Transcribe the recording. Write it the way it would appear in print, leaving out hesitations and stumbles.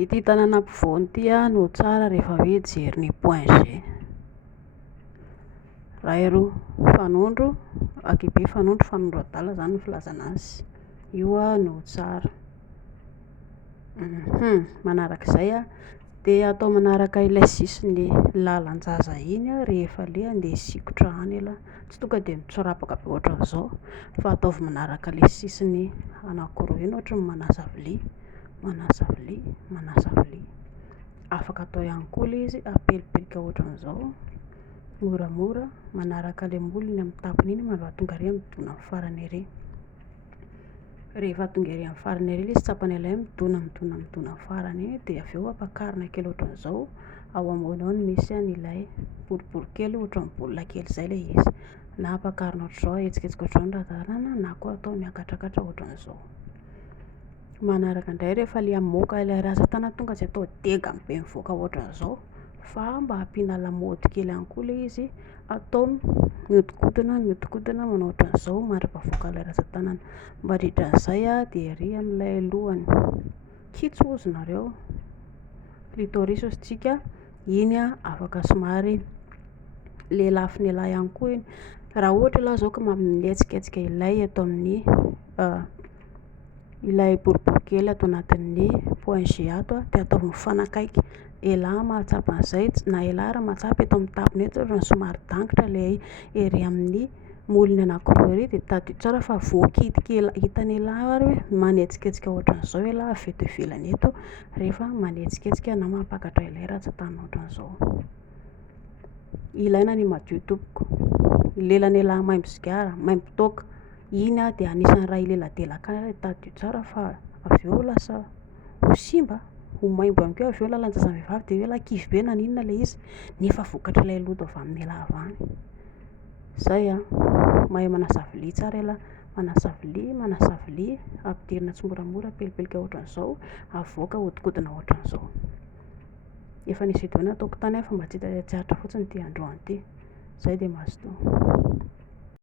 Ity tanàna ampovoany ity no tsara rehefa hoe jery ny point G. Raha ero fanondro AKB fanondro adala zany no filazana azy, io no tsara. Manarak'izay dia atao manaraka ilay sisin'ny lalan-jaza iny rehefa le andeha sikotra any aloha, tsy tonga dia mitsorapaka be ohatran'izao fa ataovy manaraka ilay sisiny anankiroa iny, ohatra ny manasa vilia, afaka atao ihany koa ilay izy apelipelika ohatran'izao moramora manaraka ilay molony amin'ny tapony iny mba tonga ary midona amin'ny farany ery. Rehefa tonga ery amin'ny farany ery ilay izy tsapany ilay midona amin'ny farany iny dia avy eo ampakarina kely ohatran'izao, ao ambony ao no misy an'ilay boribory kely ohatran'ny baolina kely izay ilay izy, na ampakarina ohatr'izao ahetsiketsiky ohatran'izao ny rahadarana, na koa atao miakatrakatra ohatran'izao. Manaraka indray rehefa ilay hamoaka ilay rantsan-tanana tonga tsy atao dega be mivoaka ohatran'izao fa mba ampiana lamaody kely ihany koa ilay izy, atao mihodinkodina manao ohatran'izao mandra-pavoaka ilay rantsan-tanana. Mba handritran'izay dia ery amin'ilay lohany kitso ozy nareo, clitoris ozy tsika, iny afaka somary lelafiny elahy ihany koa iny. Raha ohatra aloha zao ka mihetsiketsika ilay ato amin'ny ilay boribory kely ato anatin'ny point G ato dia ataovy mifanakaiky, elahy mahatsapa an'izay, na elahy raha mahatsapa eto amin'ny tapony eto raha somary dangitra ilay ery amin'ny molony anankiroa ery dia tadio tsara fa voakitika hitan'ny elahy ary hoe manetsiketsika ohatran'izao elahy avy eto ivelany eto rehefa manetsiketsika na mampakatra ilay rantsan-tanana ohatran'izao. Ilaina ny madio tompoko, lelan'ny elahy maimbo sigara, maimbo toaka, iny dia anisan'ny raha ileladelaka any tadio tsara fa avy eo lasa ho simba, ho maimbo ihany koa avy eo lalan-jazam-behivavy dia hoe lay kivy be na ninona ilay izy nefa vokatra ilay loto avy amin'ny elahy avy any. Zay mahay manasa vilia tsara elahy, manasa vilia ampidirina tsimoramora apelipelika ohatran'izao, avoaka ahodikodina ohatran'izao. Efa nisy video nataoko tany fa mba tsy hita tsy haritra fotsiny ity androany ity, zay dia mahazo toa.